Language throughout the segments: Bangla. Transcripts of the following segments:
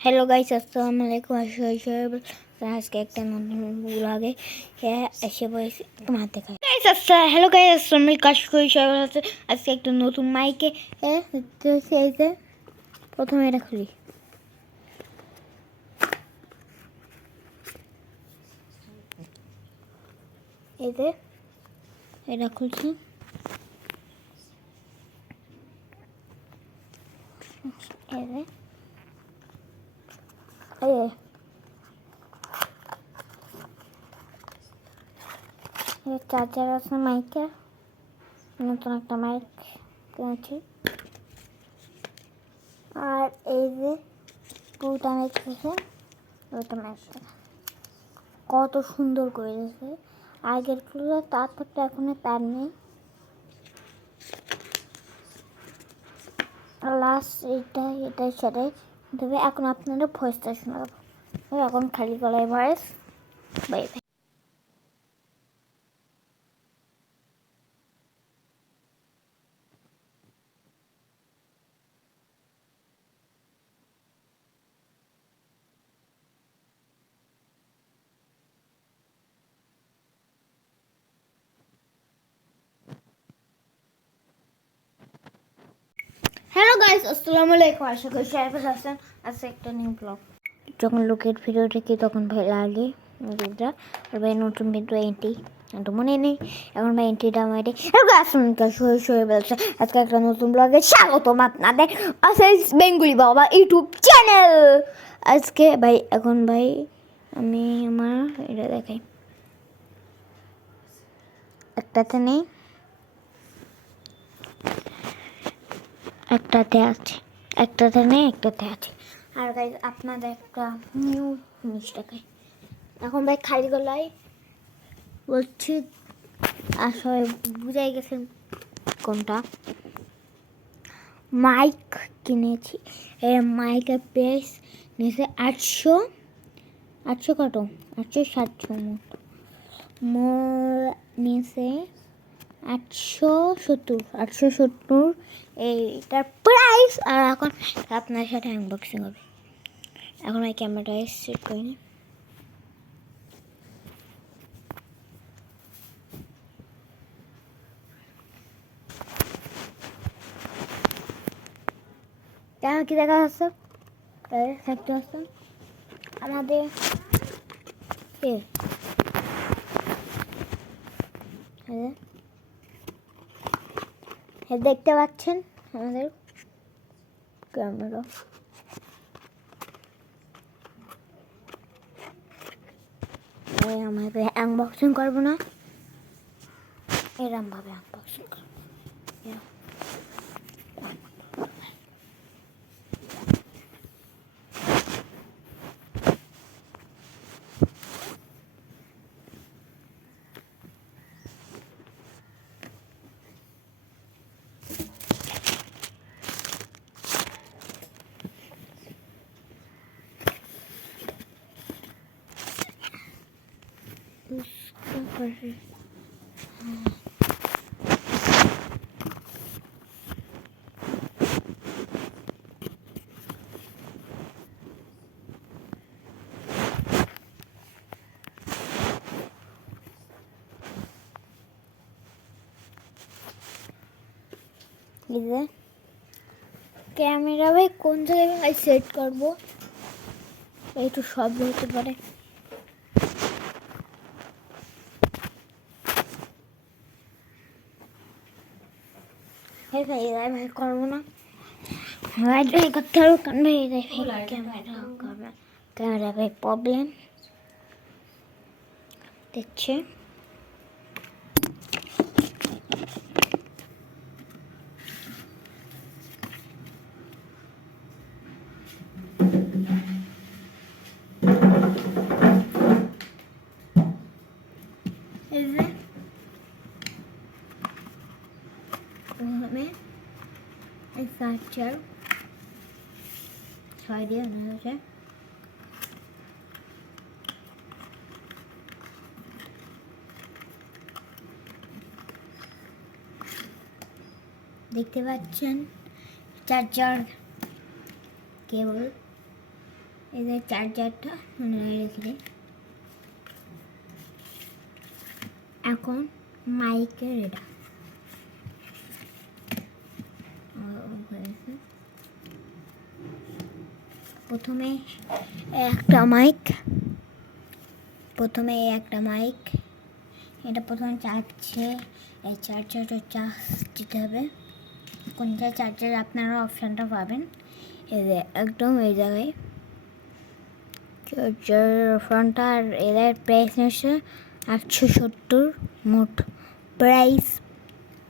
हेलो गाइस, अस्सलाम वालेकुम। आज के एक नতুन ব্লগে এসে বসে তোমাদের দেখাই। গাইস হ্যালো গাইস, আসসালামু আলাইকুম। আজকে একটা নতুন মাইকে এই যে প্রথমে এটা খুলি। এই যে এটা খুলছি। এই যে চার্জার আছে মাইকের, নতুন একটা মাইক কিনেছি। আর এই যে পুরোটা মাইক আছে, ওইটা মাইকটা কত সুন্দর করে দিয়েছে। আগের ফুল তারপর তো এখন তার নেই। লাস্ট এটাই সেটাই দেবে। এখন আপনারা ভয়েসটা শোনাবো। এখন খালি গলায় voice. Bye bye. Hello guys, আসসালামু আলাইকুম। আশা করি সবাই ভালো আছেন। আজকে একটা নিউ ব্লগ। যখন লোকের ভিডিও দেখি তখন ভাই লাগে ভিডিওটা। আর ভাই নতুন ভিডিও এন্টি তো মনে নেই। এখন ভাই এন্টিটা আমার সবাই বলছে আজকে একটা নতুন ব্লগে স্বাগতম আপনাদের বেঙ্গুলি বাবা ইউটিউব চ্যানেল। আজকে ভাই এখন ভাই আমি আমার এটা দেখাই। একটাতে নেই, একটাতে আছে, একটাতে নেই, একটাতে আছে। আর গাইজ আপনাদের একটা নিউ জিনিস দেখাই। এখন ভাই খালি গলায় বলছি, আসলে বুঝাই গেছেন কোনটা। মাইক কিনেছি। মাইকের প্রাইস নিয়েছে 800 কত 860 মতো নিয়েছে 870 এইটার প্রাইস। আর এখন আপনার সাথে আনবক্সিং হবে। এখন আমি ক্যামেরাটা সেট করি না। কেন কি দেখা যাচ্ছে দেখতে পাচ্ছেন আমাদের দেখতে পাচ্ছেন আমাদের ক্যামেরা। আমাদের আনবক্সিং করবো না, এরম ভাবে আনবক্সিং করবো। ক্যামেরা ভাই কোন জায়গায় সেট করবো, একটু সব হতে পারে। ভাই ভাই ভাই করবো না, ভাই করতে হবে। কারণ ভাই ক্যামেরা ভাই প্রবলেম দিচ্ছে। চার্জার 6 দিয়ে হয়েছে। দেখতে পাচ্ছেন চার্জার কেবল এই যে চার্জারটা মনে রেখে দিই। এখন মাইকের এটা প্রথমে একটা মাইক এটা প্রথমে চার্জে এই চার্জারটা চার্জ দিতে হবে। কোনটা চার্জার আপনারা অপশানটা পাবেন এই যে একদম এই জায়গায় চার্জার অপশানটা। আর এদের প্রাইস নিচ্ছে 870 মোট প্রাইস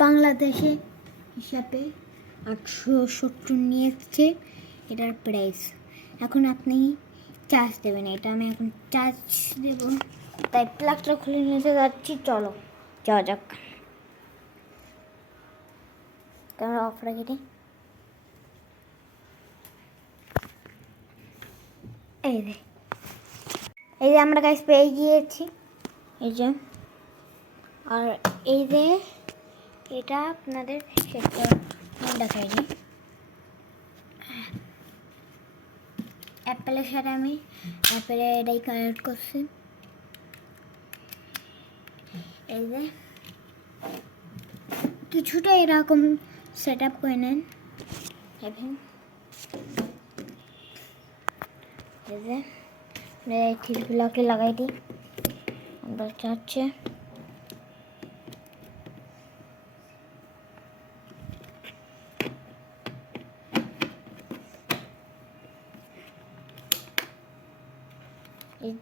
বাংলাদেশে হিসাবে 870 নিয়েছে এটার প্রাইস। এখন আপনি চার্জ দেবেন, এটা আমি এখন চার্জ দেব, তাই প্লাগটা খুলে নিতে যাচ্ছি। চলো যাওয়া যাক। ক্যামেরা অফ রেখে দিই। এই যে আমরা গাইস পেয়ে গিয়েছি এই যে। আর এই যে এটা আপনাদের সেটা দেখাইনি। অ্যাপেলের সাথে আমি অ্যাপেলের এটাই কানেক্ট করছি। এই যে কিছুটা এরকম সেট আপ করে নেন। এই যে টিভিগুলোকে লাগাই দিই, আমরা চাচ্ছে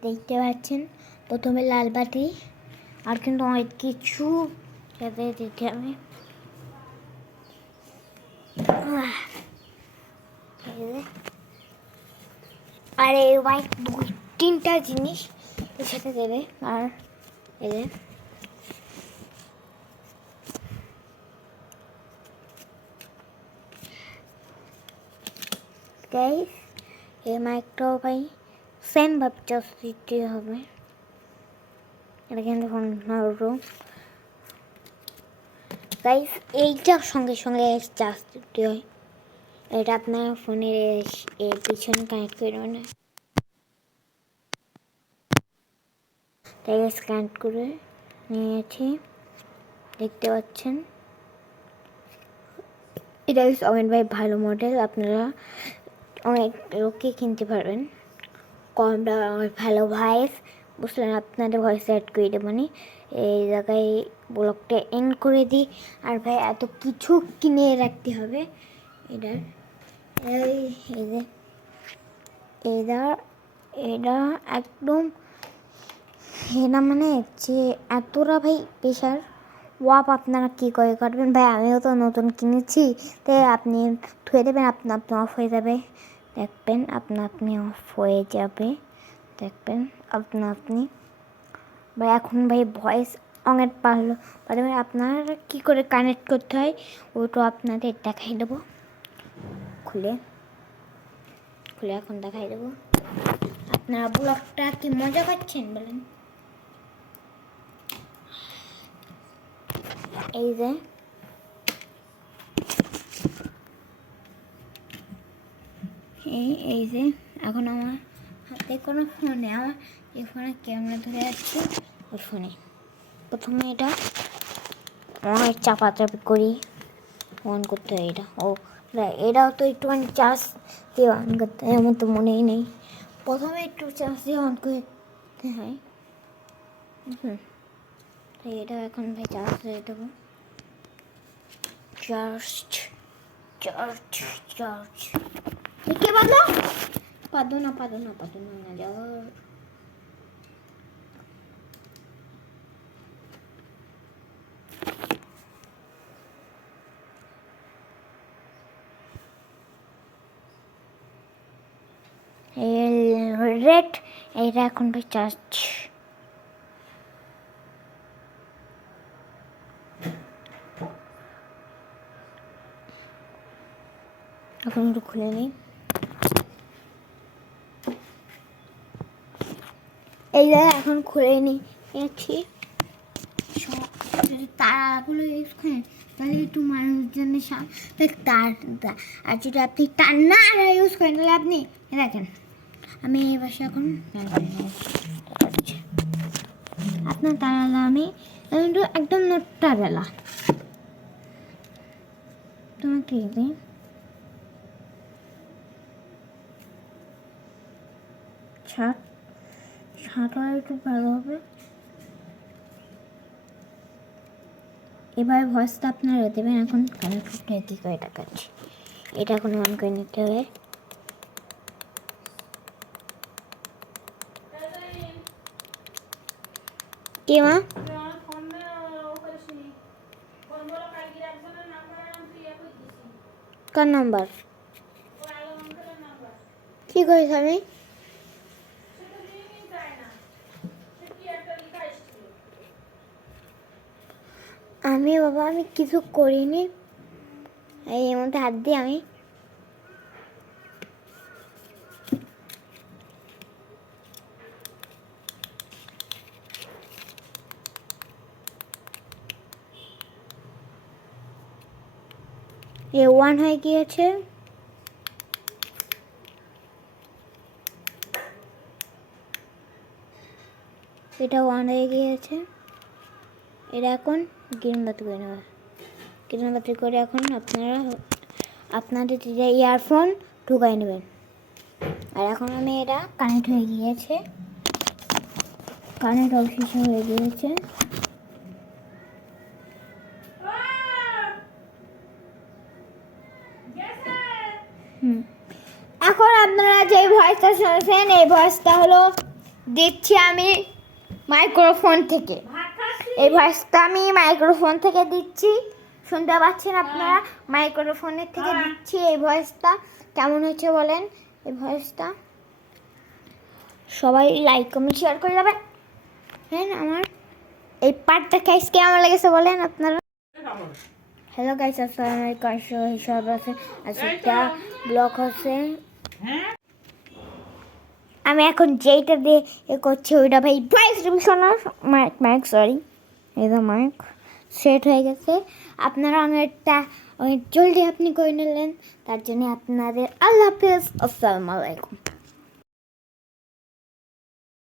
দেখতে পাচ্ছেন প্রথমে লাল বাতি, আর কিন্তু অনেক কিছু যাতে দিতে হবে। আর এই হোয়াইট 2-3টা জিনিস এর সাথে দেবে। আর এই যে গাইস এই মাইকটাও ভাই সেম ভাবে চার্জ দিতে হবে। এটা কিন্তু ফোন গাইস এইটার সঙ্গে সঙ্গে চার্জ দিতে হয়। এটা আপনার ফোনের এর পিছনে কানেক্ট করে নেবেন, তাই কানেক্ট করে নিয়েছি দেখতে পাচ্ছেন। এটা অনেক ভাই ভালো মডেল, আপনারা অনেক লোককে কিনতে পারবেন কম দামে ভালো ভয়েস। বুঝলেন, আপনাদের ভয়েস অ্যাড করে দেবো নি। এই জায়গায় ব্লগটা এন্ড করে দিই। আর ভাই এত কিছু কিনে রাখতে হবে এটার। এই যে এটা একদম এটা মানে যে এতটা ভাই প্রেশার ওয়াপ আপনারা কী করে কাটবেন ভাই। আমিও তো নতুন কিনেছি, তাই আপনি ধুয়ে দেবেন, আপনা আপনি অফ হয়ে যাবে। দেখবেন আপনা আপনি অফ হয়ে যাবে, দেখবেন আপনা আপনি ভাই। এখন ভাই ভয়েস অনেক পারবেন আপনারা কী করে কানেক্ট করতে হয় ওটা আপনাদের দেখাই দেবো। খুলে এখন দেখাই দেবো। আপনারা ব্লগটা কি মজা পাচ্ছেন বলেন? এই যে এই যে এখন আমার হাতে কোনো ফোনে আমার এই ফোনে ক্যামেরা ধরে যাচ্ছে। ওই ফোনে প্রথমে এটা অনেক চাপাচাপি করি অন করতে হয় এটা। ও এটাও তো একটুখানি চার্জ দিয়ে অন করতে হয়, আমার তো মনেই নেই। প্রথমে একটু চার্জ দিয়ে অন করতে হয়। তাই এটা এখন ভাই চার্জ দিয়ে দেবো। চার্জ কে পাদো না যাও। রেড এইটা এখন ভাই চার্জ। এখন একটু খুলে নিই। এই জায়গায় এখন খুলে নিয়েছি। যদি তারগুলো ইউজ করেন তাহলে একটু মানুষজনের তার, আর যদি আপনি তার না ইউজ করেন তাহলে আপনি দেখেন আমি এই পাশে এখন আপনার তারালা আমি কিন্তু একদম নোটটা বেলা তোমাকে দিই ছাট ছাটটা একটু ভালো হবে। এবার ভয়েসটা আপনারা দেবেন। এখন কানেক্টরটা কী করে দেখাচ্ছি, এটা এখন অন করে নিতে হবে। কি মা কার নাম্বার কি করিস আমি আমি বাবা আমি কিছু করিনি, এর মধ্যে হাত দিয়ে আমি ওয়ান হয়ে গিয়েছে। এটা ওয়ান হয়ে গিয়েছে। এটা এখন গ্রিন বাতি করে নেবে। গ্রিন বাতি করে এখন আপনারা আপনাদের যে ইয়ারফোন ঢুকাই নেবেন। আর এখন আমি এটা কানেক্ট হয়ে গিয়েছে, কানেক্ট অবশেষে হয়ে গিয়েছে। এখন আপনারা যে ভয়েসটা শুনছেন এই ভয়েসটা হলো দিচ্ছি আমি মাইক্রোফোন থেকে। এই ভয়েসটা আমি মাইক্রোফোন থেকে দিচ্ছি, শুনতে পাচ্ছেন আপনারা? মাইক্রোফোনের থেকে দিচ্ছি এই ভয়েসটা। কেমন হয়েছে বলেন এই ভয়েসটা? সবাই লাইক কমেন্ট শেয়ার করে যাবেন। হ্যাঁ আমার এই পার্টটা গাইস কেমন লেগেছে বলেন আপনারা? হ্যালো গাইস, আসসালামু আলাইকুম। হিসাব আছে আজকে ব্লগ হচ্ছে। আমি এখন যেইটা দিয়ে করছি ওইটা ভাই প্রাইস রিভিশন মাইক সরি এই তো মাইক সেট হয়ে গেছে। আপনারা অনেকটা অনেক জলদি আপনি করে নিলেন, তার জন্য আপনাদের আল্লাহ হাফেজ, আসসালামু আলাইকুম।